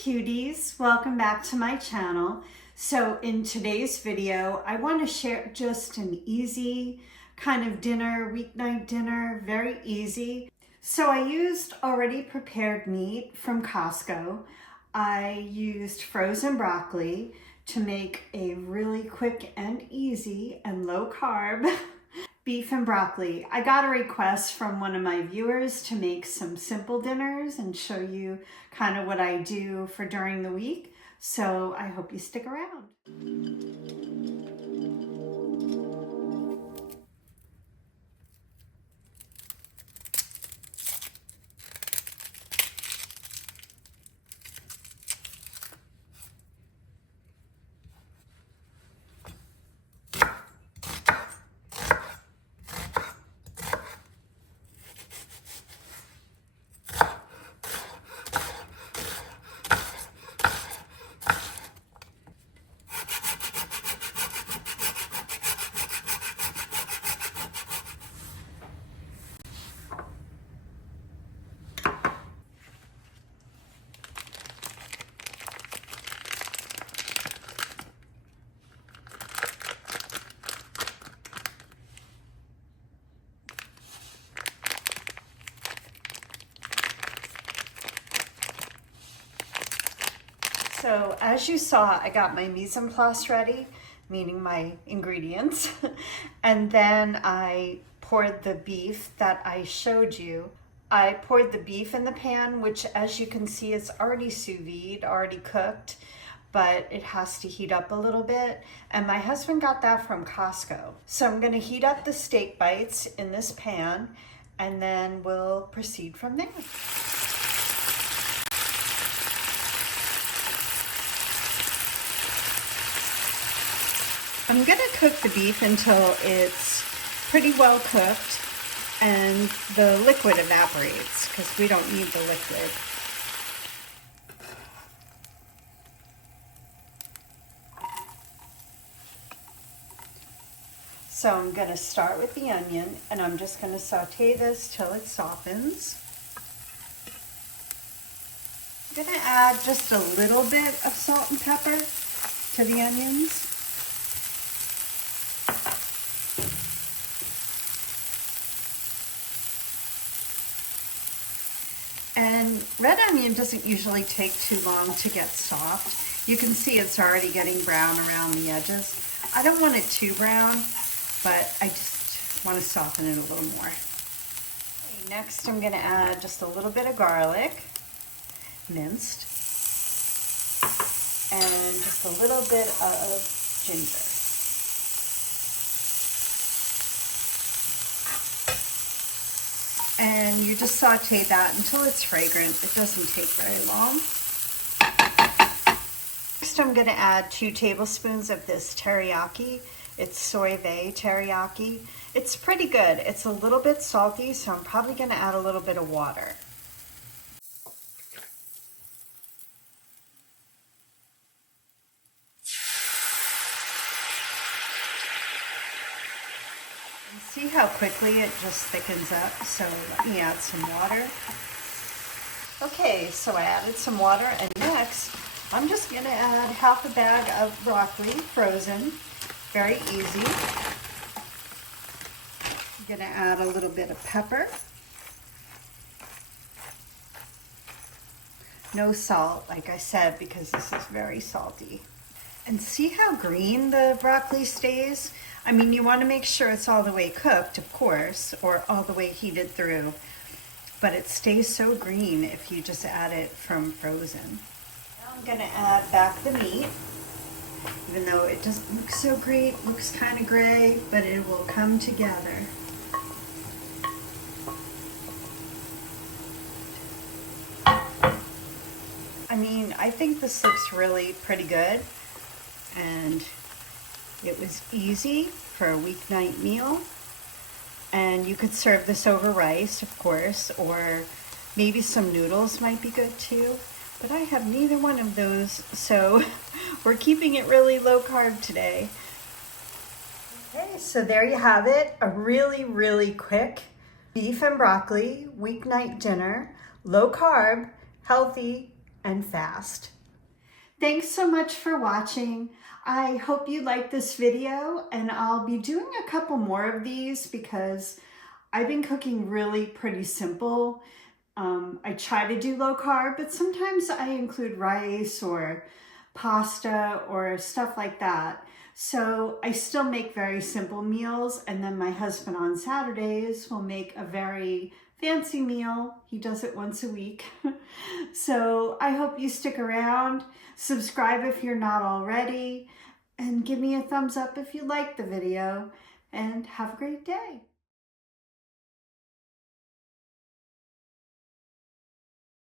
cuties, welcome back to my channel. So in today's video, I want to share just an easy kind of dinner, weeknight dinner, very easy. So I used already prepared meat from Costco. I used frozen broccoli to make a really quick and easy and low carb beef and broccoli. I got a request from one of my viewers to make some simple dinners and show you kind of what I do for during the week. So I hope you stick around. So as you saw, I got my mise en place ready, meaning my ingredients. And then I poured the beef that I showed you. I poured the beef in the pan, which as you can see, is already sous vide, already cooked, but it has to heat up a little bit. And my husband got that from Costco. So I'm gonna heat up the steak bites in this pan, and then we'll proceed from there. I'm gonna cook the beef until it's pretty well cooked and the liquid evaporates, because we don't need the liquid. So I'm gonna start with the onion, and I'm just gonna saute this till it softens. I'm gonna add just a little bit of salt and pepper to the onions. And red onion doesn't usually take too long to get soft. You can see it's already getting brown around the edges. I don't want it too brown, but I just want to soften it a little more. Okay, next I'm going to add just a little bit of garlic, minced, and just a little bit of ginger. And you just saute that until it's fragrant. It doesn't take very long. Next, I'm going to add 2 tablespoons of this teriyaki. It's soy vey teriyaki. It's pretty good. It's a little bit salty, so I'm probably going to add a little bit of water. See how quickly it just thickens up? So let me add some water. Okay, so I added some water, and next I'm just going to add half a bag of broccoli, frozen. Very easy. I'm going to add a little bit of pepper. No salt, like I said, because this is very salty. And see how green the broccoli stays? I mean, you want to make sure it's all the way cooked, of course, or all the way heated through. But it stays so green if you just add it from frozen. Now I'm going to add back the meat. Even though it doesn't look so great, looks kind of gray, but it will come together. I mean, I think this looks really pretty good. And it was easy for a weeknight meal. And you could serve this over rice, of course, or maybe some noodles might be good too. But I have neither one of those, so we're keeping it really low carb today. Okay, so there you have it. A really, really quick beef and broccoli weeknight dinner. Low carb, healthy, and fast. Thanks so much for watching. I hope you liked this video, and I'll be doing a couple more of these because I've been cooking really pretty simple. I try to do low carb, but sometimes I include rice or pasta or stuff like that. So I still make very simple meals, and then my husband on Saturdays will make a very fancy meal. He does it once a week. So I hope you stick around. Subscribe if you're not already, and give me a thumbs up if you liked the video, and have a great day.